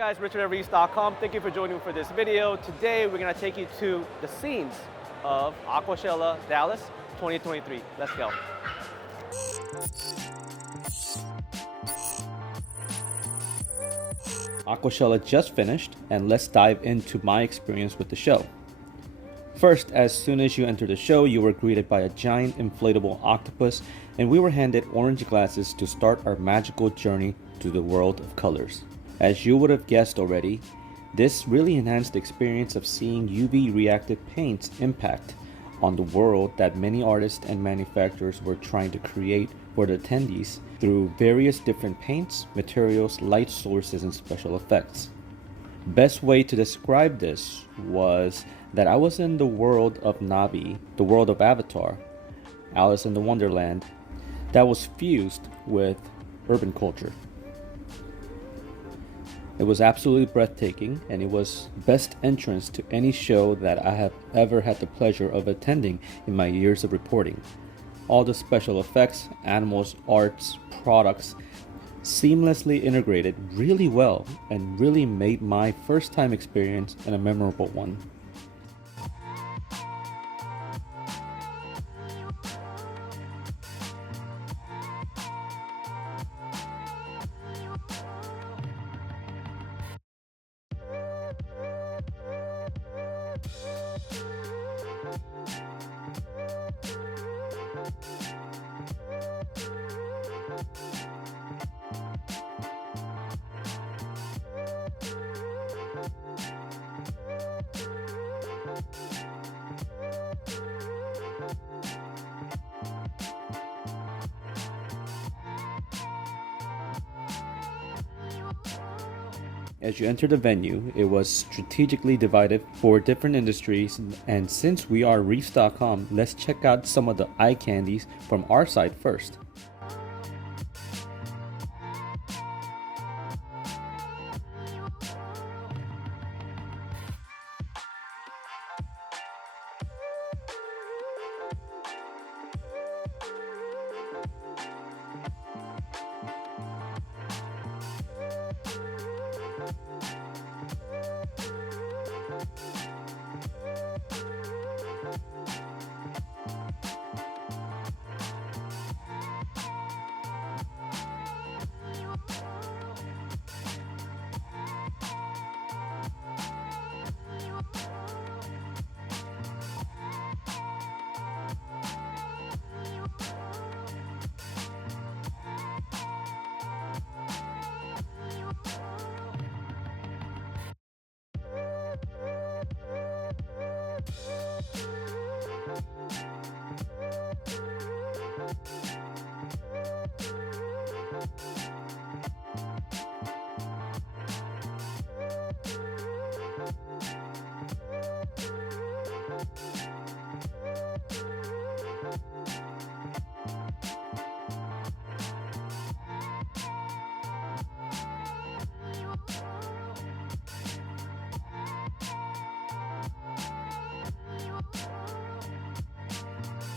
guys, Richard at reefs.com. Thank you for joining me for this video. Today we're going to take you to the scenes of Aquashella Dallas 2023. Let's go. Aquashella just finished, and let's dive into my experience with the show. First, as soon as you enter the show, you were greeted by a giant inflatable octopus, and we were handed orange glasses to start our magical journey to the world of colors. As you would have guessed already, this really enhanced the experience of seeing UV reactive paint's impact on the world that many artists and manufacturers were trying to create for the attendees through various different paints, materials, light sources, and special effects. Best way to describe this was that I was in the world of Navi, the world of Avatar, Alice in the Wonderland, that was fused with urban culture. It was absolutely breathtaking, and it was best entrance to any show that I have ever had the pleasure of attending in my years of reporting. All the special effects, animals, arts, products seamlessly integrated really well and really made my first time experience a memorable one. As you enter the venue, it was strategically divided for different industries, and since we are reefs.com, let's check out some of the eye candies from our side first.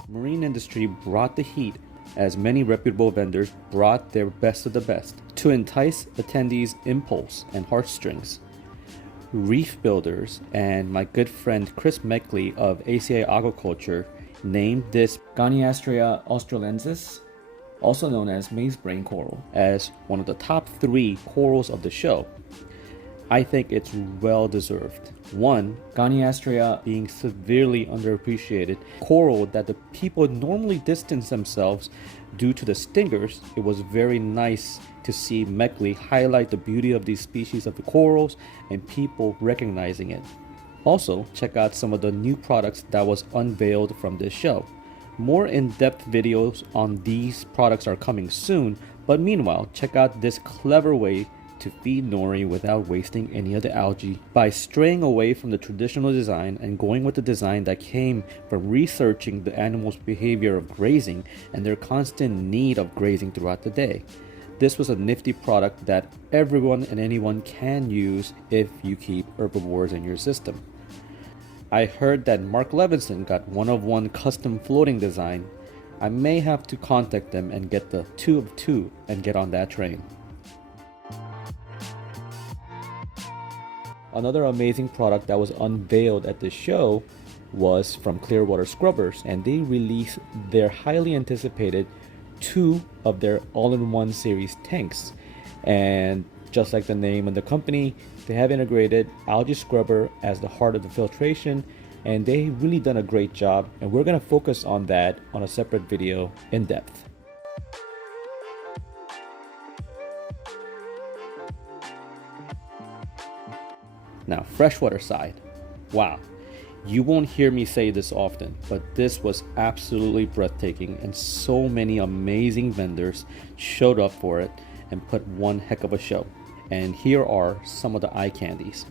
Marine industry brought the heat as many reputable vendors brought their best of the best to entice attendees' impulse and heartstrings. Reef builders and my good friend Chris Meckley of ACA Aquaculture named this Goniastrea australensis, also known as mazebrain coral, as one of the top 3 corals of the show. I think it's well deserved. One, Goniastrea being severely underappreciated coral that the people normally distance themselves due to the stingers. It was very nice to see Meckley highlight the beauty of these species of the corals and people recognizing it. Also, check out some of the new products that was unveiled from this show. More in-depth videos on these products are coming soon, but meanwhile, check out this clever way to feed nori without wasting any of the algae by straying away from the traditional design and going with the design that came from researching the animal's behavior of grazing and their constant need of grazing throughout the day. This was a nifty product that everyone and anyone can use if you keep herbivores in your system. I heard that Mark Levinson got one-of-one custom floating design. I may have to contact them and get the 2 of 2 and get on that train. Another amazing product that was unveiled at this show was from Clearwater Scrubbers, and they released their highly anticipated two of their all-in-one series tanks. And just like the name of the company, they have integrated algae scrubber as the heart of the filtration, and they really done a great job, and we're going to focus on that on a separate video in depth. Now, freshwater side. Wow. You won't hear me say this often, but this was absolutely breathtaking, and so many amazing vendors showed up for it and put one heck of a show. And here are some of the eye candies.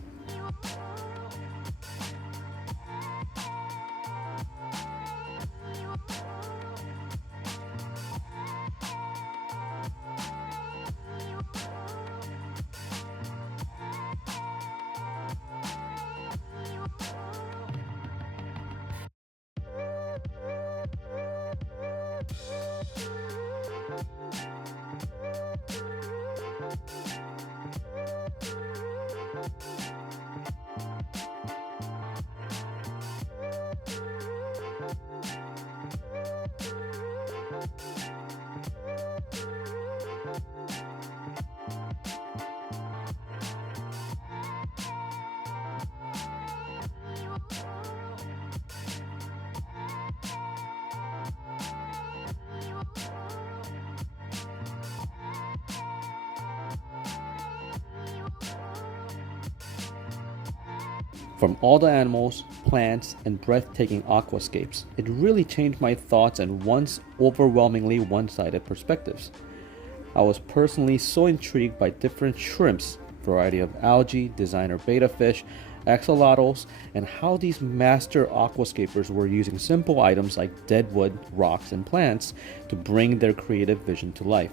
From all the animals, plants, and breathtaking aquascapes, it really changed my thoughts and once overwhelmingly one-sided perspectives. I was personally so intrigued by different shrimps, variety of algae, designer betta fish, axolotls, and how these master aquascapers were using simple items like dead wood, rocks, and plants to bring their creative vision to life.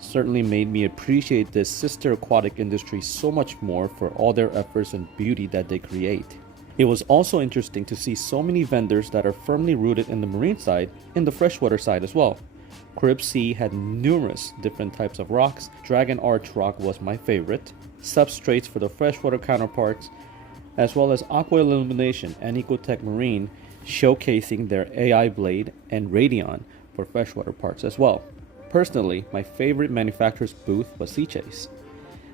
Certainly made me appreciate this sister aquatic industry so much more for all their efforts and beauty that they create. It was also interesting to see so many vendors that are firmly rooted in the marine side in the freshwater side as well. Carib Sea had numerous different types of rocks. Dragon Arch rock was my favorite. Substrates for the freshwater counterparts, as well as Aqua Illumination and Ecotech Marine showcasing their AI blade and Radion for freshwater parts as well. Personally, my favorite manufacturer's booth was Seachase.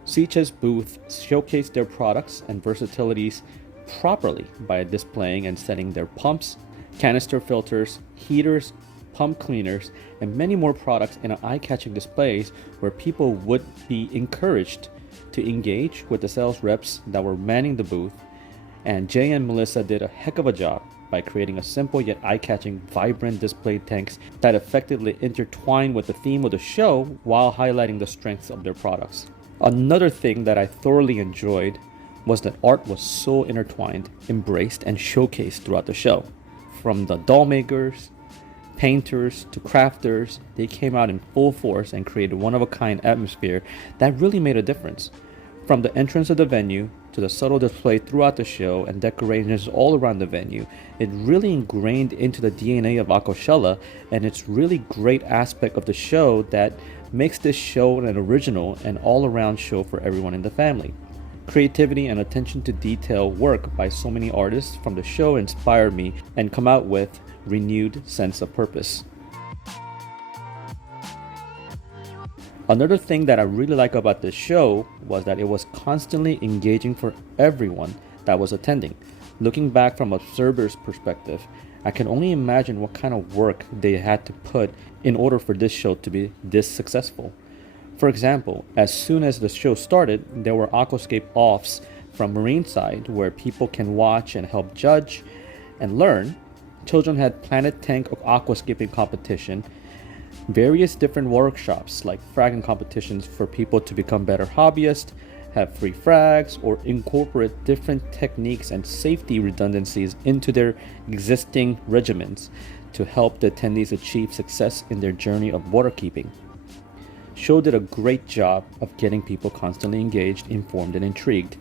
Seachase's booth showcased their products and versatilities properly by displaying and setting their pumps, canister filters, heaters, pump cleaners, and many more products in eye-catching displays where people would be encouraged to engage with the sales reps that were manning the booth. And Jay and Melissa did a heck of a job by creating a simple yet eye-catching, vibrant display tanks that effectively intertwine with the theme of the show while highlighting the strengths of their products. Another thing that I thoroughly enjoyed was that art was so intertwined, embraced, and showcased throughout the show. From the doll makers, painters, to crafters, they came out in full force and created one-of-a-kind atmosphere that really made a difference. From the entrance of the venue to the subtle display throughout the show and decorations all around the venue, it really ingrained into the DNA of Aquashella, and it's really great aspect of the show that makes this show an original and all-around show for everyone in the family. Creativity and attention to detail work by so many artists from the show inspired me and come out with renewed sense of purpose. Another thing that I really like about this show was that it was constantly engaging for everyone that was attending. Looking back from observers' perspective, I can only imagine what kind of work they had to put in order for this show to be this successful. For example, as soon as the show started, there were aquascape offs from marine side where people can watch and help judge and learn. Children had planet tank aquascaping competition, various different workshops like fragging competitions for people to become better hobbyists, have free frags, or incorporate different techniques and safety redundancies into their existing regimens to help the attendees achieve success in their journey of waterkeeping. Show did a great job of getting people constantly engaged, informed, and intrigued.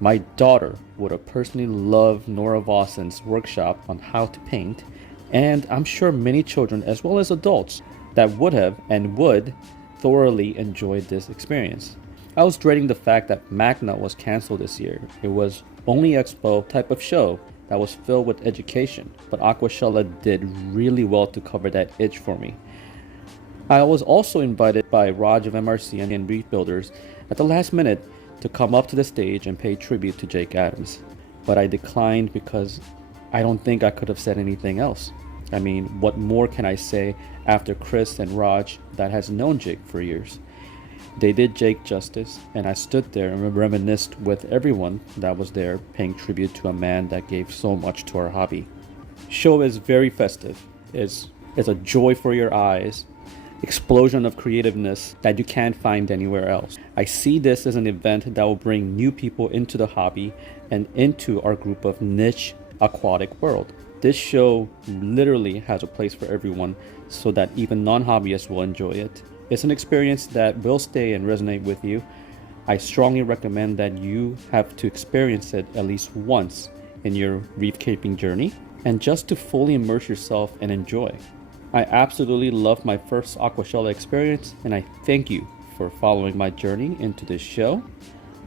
My daughter would have personally loved Nora Vossen's workshop on how to paint, and I'm sure many children as well as adults that would have and would thoroughly enjoy this experience. I was dreading the fact that Magna was canceled this year. It was only expo type of show that was filled with education, but Aquashella did really well to cover that itch for me. I was also invited by Raj of MRC and Reef Builders at the last minute to come up to the stage and pay tribute to Jake Adams, but I declined because I don't think I could have said anything else. I mean, what more can I say after Chris and Raj that has known Jake for years? They did Jake justice, and I stood there and reminisced with everyone that was there, paying tribute to a man that gave so much to our hobby. Show is very festive. It's a joy for your eyes, explosion of creativeness that you can't find anywhere else. I see this as an event that will bring new people into the hobby and into our group of niche aquatic world. This show literally has a place for everyone so that even non-hobbyists will enjoy it. It's an experience that will stay and resonate with you. I strongly recommend that you have to experience it at least once in your reefcaping journey and just to fully immerse yourself and enjoy. I absolutely love my first Aquashella experience, and I thank you for following my journey into this show.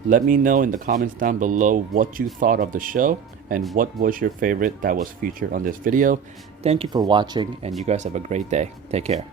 Let me know in the comments down below what you thought of the show and what was your favorite that was featured on this video. Thank you for watching, and you guys have a great day. Take care.